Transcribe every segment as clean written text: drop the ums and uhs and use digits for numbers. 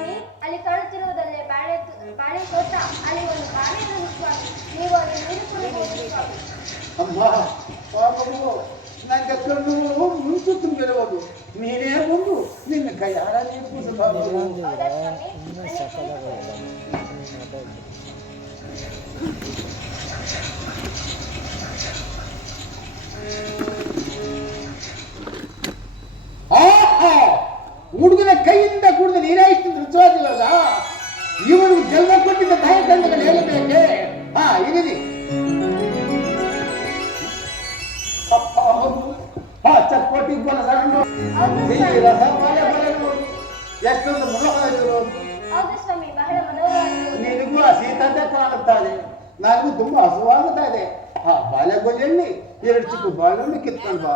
ಸ್ವಾಮಿ, ಅಲ್ಲಿ ಕಾಣುತ್ತಿರುವುದಲ್ಲೇ ಬಾಳೆ ತೋಟ, ಅಲ್ಲಿ ಒಂದು ಬಾಳೆಯನ್ನು ಸ್ವಾಮಿ. ನೀವು ಅಲ್ಲಿ ನೀರು ಕುಡಿಯಬಹುದು ಸ್ವಾಮಿ. ಅಮ್ಮ ಮಗು, ನನಗೆ ಕಣ್ಣು ಮುಂಚು ತುಂಬಿರುವುದು, ನೀನೇ ಬಂದು ನಿನ್ನ ಕೈ ಹಾಳಾಗಿ ಹೌದಾ ಸ್ವಾಮಿ? ಹುಡುಗನ ಕೈಯಿಂದ ಕುಡಿದ ನೀರೇ ಇಷ್ಟು ರುಚಿಯಾಗಿಲ್ಲದ ಇವನು ಜನ್ಮ ಕೊಟ್ಟಿದ್ದ ತಾಯಿ ತಂದೆಗಳು ಹೇಳಬೇಕೆ? ಇರಲಿ. ಚಕ್ಕೊಟ್ಟಿದ್ದಲ್ಲ ಸಣ್ಣ ಎಷ್ಟೊಂದು ಮನೋಹರವಾಗಿರೋದು. ನಿನಗೂ ಹಸೀತಂತೆ ಕಾಣುತ್ತದೆ, ನನಗೂ ತುಂಬಾ ಹಸುವಾಗುತ್ತಾ ಇದೆ. ಬಾಳೆಗೊಲೆಯಲ್ಲಿ 2 ಚಿಕ್ಕ ಬಾಳೆಹಣ್ಣು ಕಿತ್ಕೊಂಡು ಬಾ,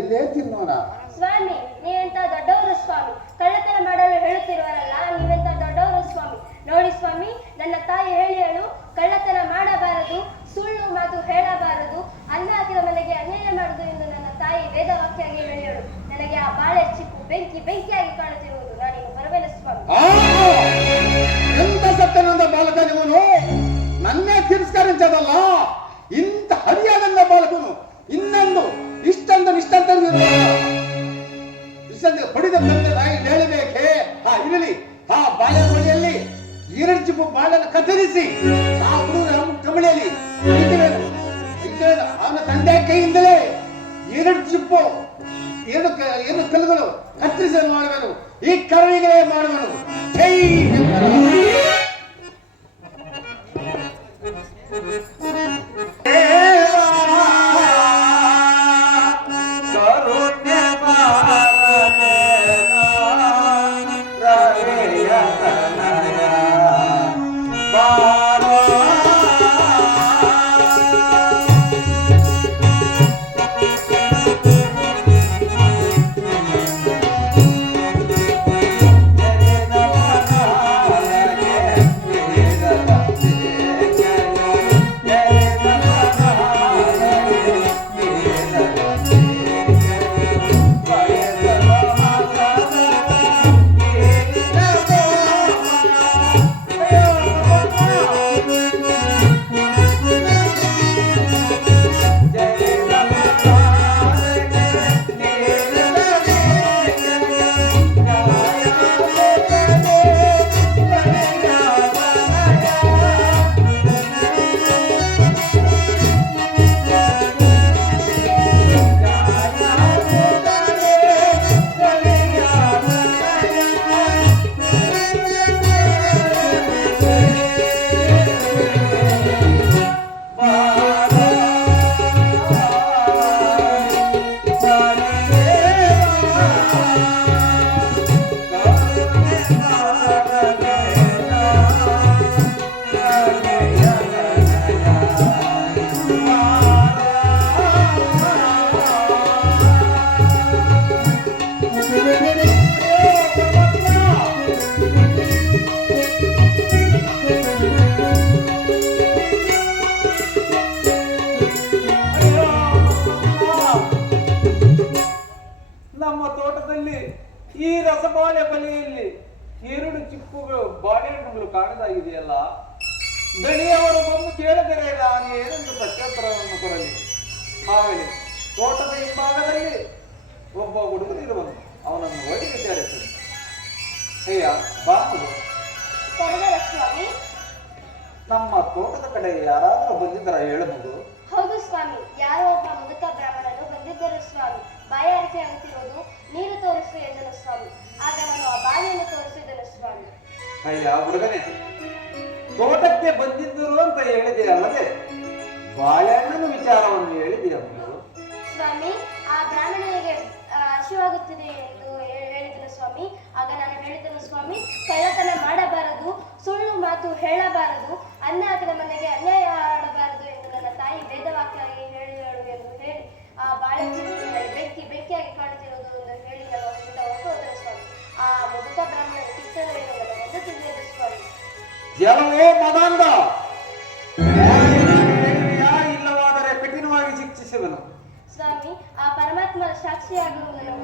ಇಲ್ಲೇ ತಿನ್ನೋಣ. ಸ್ವಾಮಿ, ನೀವೆಂತ ದೊಡ್ಡವರು ಸ್ವಾಮಿ, ಕಳ್ಳತನ ಮಾಡಲು ಹೇಳುತ್ತಿರುವರಲ್ಲ, ನೀವೆಂತ ದೊಡ್ಡವರು ಸ್ವಾಮಿ. ನೋಡಿ ಸ್ವಾಮಿ, ನನ್ನ ತಾಯಿ ಹೇಳು, ಕಳ್ಳತನ ಮಾಡಬಾರದು, ಸುಳ್ಳು ಮಾತು ಹೇಳಬಾರದು, ಅನ್ನ ಹಾಕಿದ ಮನೆಗೆ ಅನ್ಯಾಯ ಮಾಡುದು ಎಂದು ನನ್ನ ತಾಯಿ ವೇದವಾಕ್ಯಾಗಿ ಹೇಳಿಯಳು. ನನಗೆ ಆ ಬಾಳೆ ಚಿಪ್ಪು ಬೆಂಕಿಯಾಗಿ ಕಾಣುತ್ತಿರುವುದು, ನಾನಿನ್ನು ಬರಬೇಡ ಸ್ವಾಮಿ. ಎಂತ ಸತ್ಯನಂದ ಬಾಲಕ ಇವನು, ನನ್ನೇ ತಿರಸ್ಕರಿಸದಲ್ಲ. ಇಂಥ ಹರಿಯಾದಂತ ಬಾಲಕನು ಇನ್ನೊಂದು ಇಷ್ಟೊಂದು ಹೊಡಿದ ತಂದೆ ತಾಯಿ ಹೇಳಬೇಕೆ? ಇರಲಿ. ಬಾಳೆಗೊಲೆಯಲ್ಲಿ 2 ಚಿಪ್ಪು ಬಾಳನ್ನು ಕತ್ತರಿಸಿ ಆ ಹುಡುಗನ ಕಮಳಿಯಲ್ಲಿ ಅವನ ತಂದೆ ಕೈಯಿಂದಲೇ 2 ಚಿಪ್ಪು 2 ಕಲ್ಲುಗಳು ಕತ್ತರಿಸಿ ಮಾಡುವನು, ಈ ಕರವಿಗೆ ಮಾಡುವನು. ಜೈ ಈ ರಸಬಾಳೆ ಬಲೆಯಲ್ಲಿ 2 ಚಿಪ್ಪುಗಳು ಬಾಳೆಹಣ್ಣುಗಳು ಕಾಣದಾಗಿದೆಯಲ್ಲ, ದಣಿಯವರು ಬಂದು ಕೇಳಿದರೆ ನಾನು ಏನೆಂದು ಪ್ರತ್ಯುತ್ತರವನ್ನು ಕೊಡಲಿ. ಆಗಲಿ, ತೋಟದ ಹಿಂಭಾಗದಲ್ಲಿ ಒಬ್ಬ ಹುಡುಗನಿರುವನು, ಅವನನ್ನು ಹೋಗಿ ವಿಚಾರಿಸಲಿ. ಅಯ್ಯ ಬಾಮುದು, ನಮ್ಮ ತೋಟದ ಕಡೆ ಯಾರಾದರೂ ಬಂದಿದ್ದರ ಹೇಳಬಹುದು? ಹೌದು ಸ್ವಾಮಿ, ಯಾರೋ ಒಬ್ಬ ಮುದುಕ ಬ್ರಾಹ್ಮಣನು ಬಂದಿದ್ದರು ಸ್ವಾಮಿ. ಬಾಯಾರಿಕೆ ಆಗುತ್ತಿರುವುದು, ನೀರು ತೋರಿಸು ಎಂದನು ಸ್ವಾಮಿ. ಆಗ ನಾನು ಆ ಬಾಳೆಯನ್ನು ತೋರಿಸಿದನು ಸ್ವಾಮಿ. ಅಯ್ಯ ಹುಡುಗನೇ, ತೋಟಕ್ಕೆ ಬಂದಿದ್ದರು ಅಂತ ಹೇಳಿದೆ ಅಲ್ಲದೆ ಬಾಳೆಹಣ್ಣಿನ ವಿಚಾರವನ್ನು ಹೇಳಿದೆಯ ಸ್ವಾಮಿ? ಆ ಬ್ರಾಹ್ಮಣನಿಗೆ ಹಸಿವಾಗುತ್ತಿದೆ ಎಂದು ಹೇಳಿದನು ಸ್ವಾಮಿ. ಆಗ ನಾನು ಹೇಳಿದನು ಸ್ವಾಮಿ, ಕಳ್ಳತನ ಮಾಡಬಾರದು, ಸುಳ್ಳು ಮಾತು ಹೇಳಬಾರದು, ಅನ್ನ ಹಾಕಿದ ಮನೆಗೆ ಅನ್ಯಾಯ ಆಡಬಾರದು ಎಂದು ನನ್ನ ತಾಯಿ ವೇದವಾಕ್ಯಾಗಿ ಹೇಳಿದಳು ಎಂದು ಹೇಳಿ ಆ ಬಾಳೆ ಬೆಂಕಿಯಾಗಿ ಕಾಣುತ್ತಿರುವುದು ಎಂದು ಹೇಳಿ ನಾನು ಹೊರಟು ಹೋದನು ಸ್ವಾಮಿ. ಆ ಮುದುಕ ಬ್ರಾಹ್ಮಣ ಕಿತ್ತನೆಯನ್ನು ಒಂದು ತಿಳಿಯದು ಸ್ವಾಮಿ. ಜಲವೇ ಮದಾಂಧ, ಇಲ್ಲವಾದರೆ ಕಠಿಣವಾಗಿ ಶಿಕ್ಷಿಸುವನು ಸ್ವಾಮಿ. ಆ ಪರಮಾತ್ಮನ ಸಾಕ್ಷಿಯಾಗಿರುವುದನ್ನು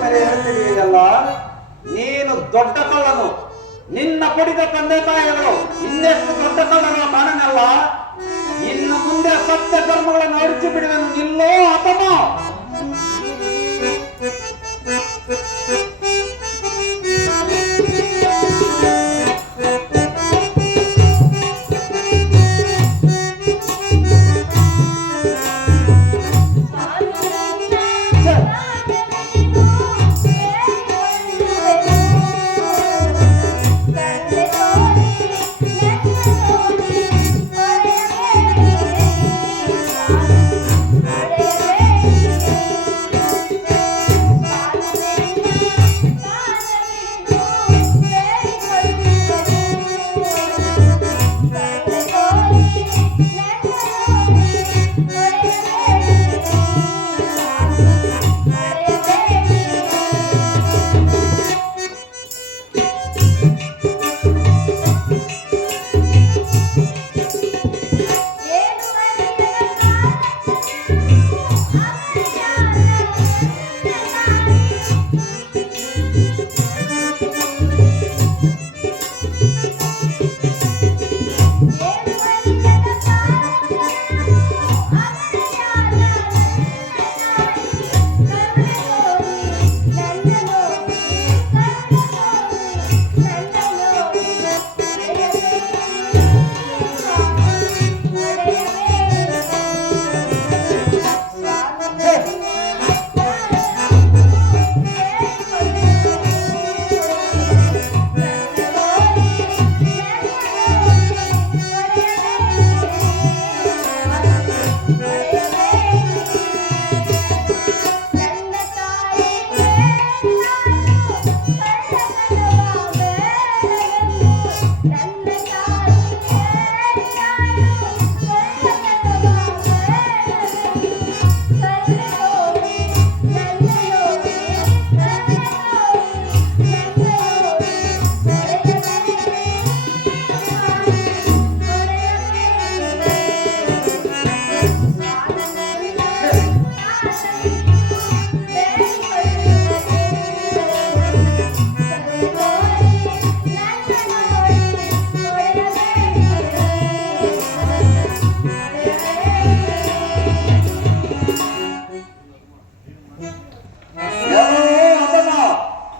ಮೇಲೆ ಹೇಳ್ತಿದೆಯಲ್ಲ, ನೀನು ದೊಡ್ಡ ಕಳ್ಳನು. ನಿನ್ನ ಪಡಿದ ತಂದೆ ತಾಯಿಗಳು ಇನ್ನೆಷ್ಟು ದೊಡ್ಡ ಕಳ್ಳರು ಕಾಣನಲ್ಲ. ಇನ್ನು ಮುಂದೆ ಸತ್ಯ ಧರ್ಮಗಳನ್ನು ಅಡಿಸಿ ಬಿಡುವೆನು. ನಿಲ್ಲೋ ಅಪಮ.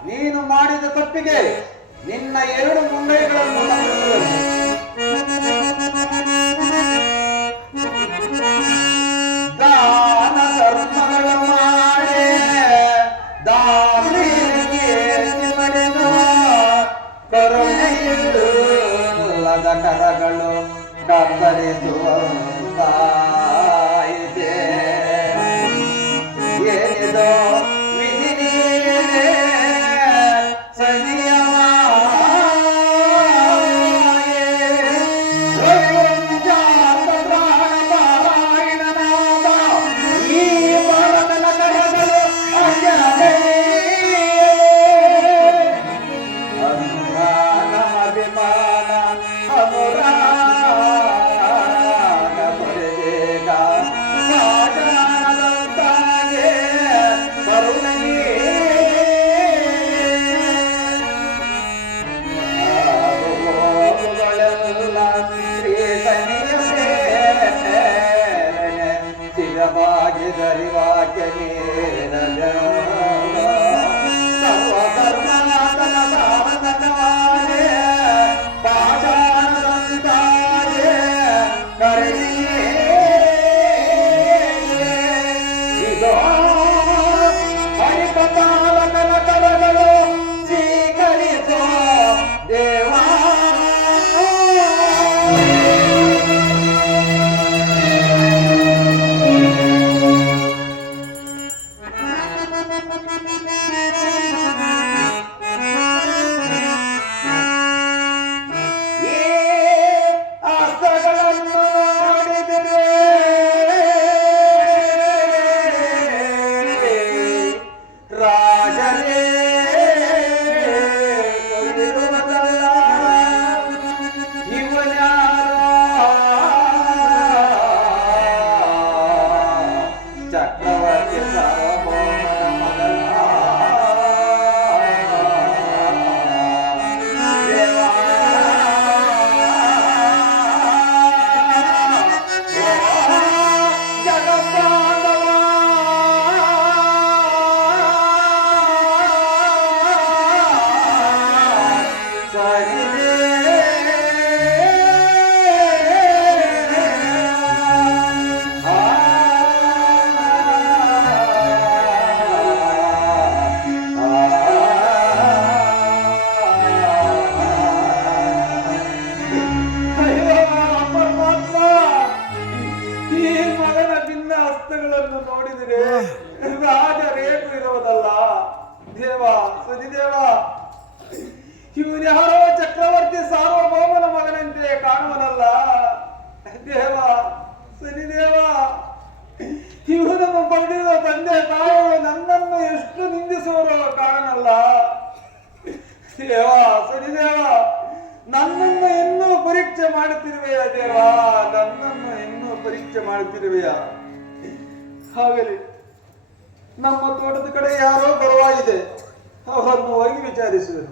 ನೀನು ಮಾಡಿದ ತಪ್ಪಿಗೆ ನಿನ್ನ 2 ಮುಂಗೈಗಳನ್ನು ನಮಗಿಸುವೆನು. ದಾನ ಧರ್ಮಗಳ ಮಾಡಿ ದಾಳಿಗೆ ಪಡೆದು ಕರುಣೆಯಿಲ್ಲದ ಕರಗಳು ಕತ್ತರಿಸುವಂತಾಯಿತೆ. ಏನಿದೋ ವಿಧಿ ನೀನೇ ಅಭಿಮಾನ ಅನುರಾಗ ಸತಿದೇವ, ಇವನು ಯಾರೋ ಚಕ್ರವರ್ತಿ ಸಾರ್ವಭೌಮನ ಮಗನಂತೆ ಕಾಣುವನಲ್ಲ ದೇವ. ಸತಿದೇವ, ಇವನನ್ನು ಪಡೆದಿರುವ ತಂದೆ ತಾಯಿಗಳು ನನ್ನನ್ನು ಎಷ್ಟು ನಿಂದಿಸುವರೋ ಕಾರಣಲ್ಲ ದೇವ. ಸತಿದೇವ, ನನ್ನನ್ನು ಇನ್ನೂ ಪರೀಕ್ಷೆ ಮಾಡುತ್ತಿರುವೆಯ ದೇವ, ನನ್ನನ್ನು ಇನ್ನೂ ಪರೀಕ್ಷೆ ಮಾಡುತ್ತಿರುವೆಯ. ಹಾಗಲಿ ನಮ್ಮ ತೋಟದ ಕಡೆ ಯಾರೋ ಬರುವಾಗಿದೆ, ಅವರನ್ನು ಹೋಗಿ ವಿಚಾರಿಸುವರು.